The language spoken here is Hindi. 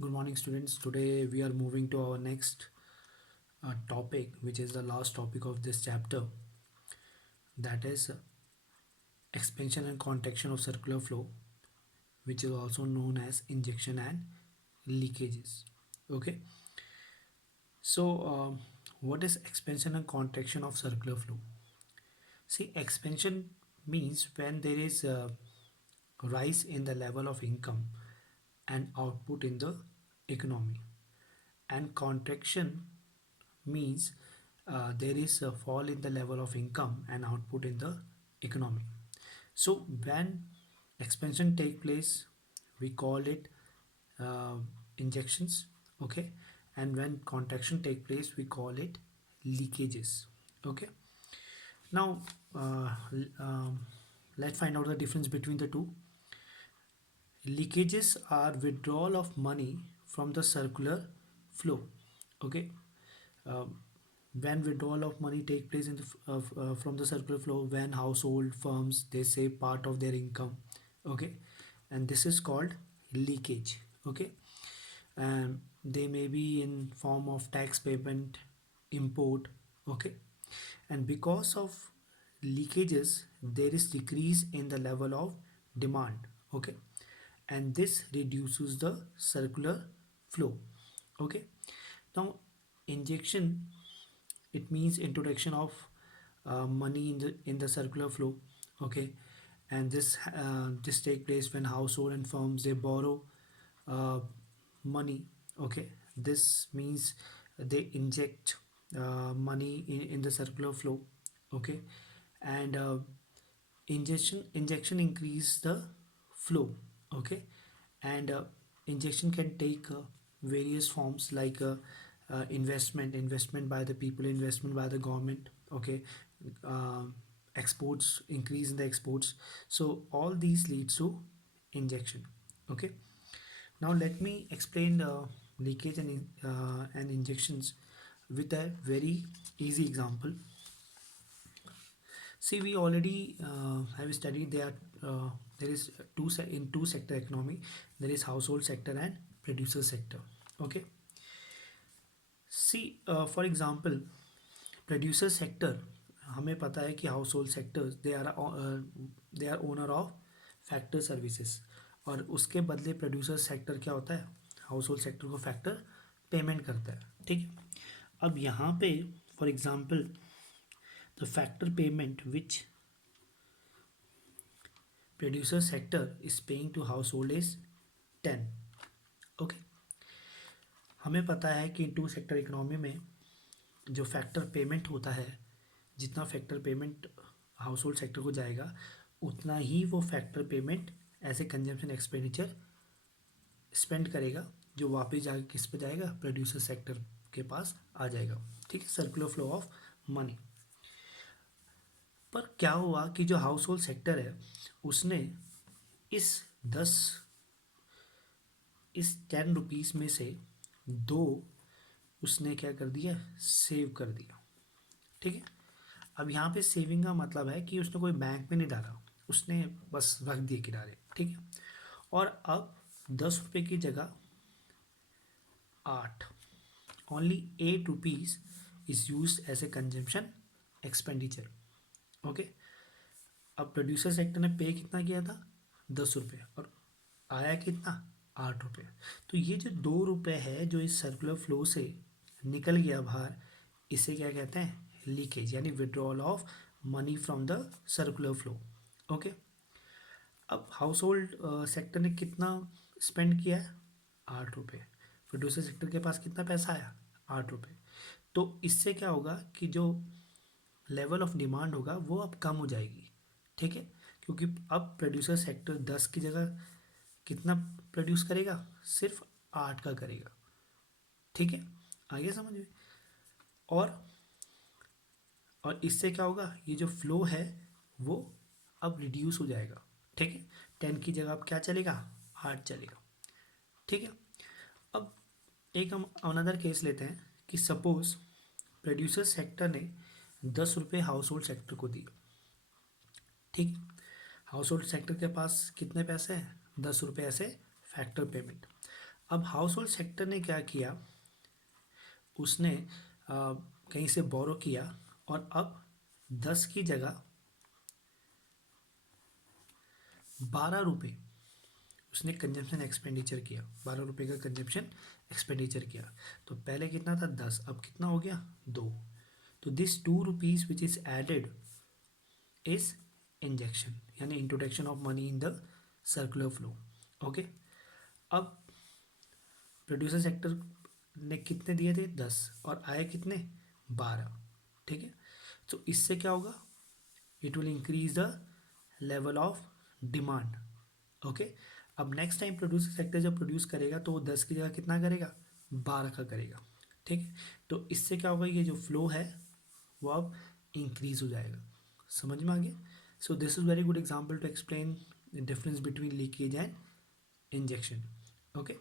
Good morning, students. Today we are moving to our next topic, which is the last topic of this chapter, that is expansion and contraction of circular flow, which is also known as injection and leakages. Okay, so what is expansion and contraction of circular flow? See, expansion means when there is a rise in the level of income and output in the economy, and contraction means there is a fall in the level of income and output in the economy. So when expansion take place, we call it uh, injections, okay, and when contraction take place, we call it leakages, okay. Now let's find out the difference between the two. Leakages are withdrawal of money from the circular flow, okay. Um, when withdrawal of money take place in from the circular flow, when household firms they save part of their income, okay, and this is called leakage, okay. And they may be in form of tax payment, import, okay. And because of leakages there is decrease in the level of demand, okay, and this reduces the circular flow, okay. Now injection, it means introduction of money in the circular flow, okay. And this take place when household and firms they borrow uh, money, okay. This means they inject money in the circular flow, okay. And injection increase the flow, okay. And injection can take various forms like investment by the people, investment by the government, okay. uh, Exports, increase in the exports, so all these leads to injection, okay. Now let me explain the leakage and injections with a very easy example. See, we already have studied there is in two sector economy. There is household sector and producer sector. Okay. See, for example, producer sector, हमें पता है कि household sectors they are owner of factor services, और उसके बदले producer sector क्या होता है, household sector को factor पेमेंट करता है, ठीक है। अब यहाँ पे for example the factor payment which producer sector is paying to household is 10, okay. हमें पता है कि टू सेक्टर इकोनॉमी में जो फैक्टर पेमेंट होता है, जितना factor payment household sector को जाएगा उतना ही वो factor payment as a consumption expenditure spend करेगा, जो वापस जाके किस पे जाएगा, प्रोड्यूसर सेक्टर के पास आ जाएगा, ठीक है। Circular flow of money. पर क्या हुआ कि जो हाउस होल्ड सेक्टर है उसने इस 10 इस 10 रुपीज़ में से दो उसने क्या कर दिया, सेव कर दिया, ठीक है। अब यहाँ पे सेविंग का मतलब है कि उसने कोई बैंक में नहीं डाला, उसने बस रख दिए किनारे, ठीक है। और अब 10 रुपये की जगह 8, only 8 rupees is use as a consumption expenditure, okay. अब प्रोड्यूसर सेक्टर ने पे कितना किया था, 10 रुपये, और आया कितना, 8 रुपये। तो ये जो 2 रुपये है जो इस सर्कुलर फ्लो से निकल गया बाहर, इसे क्या कहते हैं, लीकेज, यानी withdrawal of money from the circular flow, okay. अब हाउस होल्ड सेक्टर ने कितना स्पेंड किया है, 8 रुपये। प्रोड्यूसर सेक्टर के पास कितना पैसा आया, 8 रुपये। तो इससे क्या होगा कि जो लेवल ऑफ डिमांड होगा वो अब कम हो जाएगी, ठीक है। क्योंकि अब प्रोड्यूसर सेक्टर 10 की जगह कितना प्रोड्यूस करेगा, सिर्फ 8 का करेगा, ठीक है। आगे समझ में। और और इससे क्या होगा, ये जो फ्लो है वो अब रिड्यूस हो जाएगा, ठीक है। 10 की जगह अब क्या चलेगा, 8 चलेगा, ठीक है। अब एक हम अनदर केस लेते हैं कि सपोज प्रोड्यूसर सेक्टर ने 10 रुपये हाउस होल्ड सेक्टर को दिए, ठीक। हाउस होल्ड सेक्टर के पास कितने पैसे हैं, 10 रुपये ऐसे फैक्टर पेमेंट। अब हाउस होल्ड सेक्टर ने क्या किया, उसने कहीं से बोरो किया और अब 10 की जगह 12 रुपये उसने कंजम्पशन एक्सपेंडिचर किया, 12 रुपये का कंजम्पशन एक्सपेंडिचर किया। तो पहले कितना था 10, अब कितना हो गया 2। तो दिस 2 rupees which is added is injection, यानी introduction of money in the circular flow. Okay, अब प्रोड्यूसर सेक्टर ने कितने दिए थे 10 और आए कितने 12। ठीक है, तो इससे क्या होगा, it will increase the level of demand. Okay, अब नेक्स्ट टाइम प्रोड्यूसर सेक्टर जब प्रोड्यूस करेगा तो वो 10 की जगह कितना करेगा 12 का करेगा। ठीक है, तो इससे क्या होगा, ये जो फ्लो है वो अब इंक्रीज हो जाएगा। समझ में आ गया? So this is very good example to explain the difference between leakage and injection. Okay,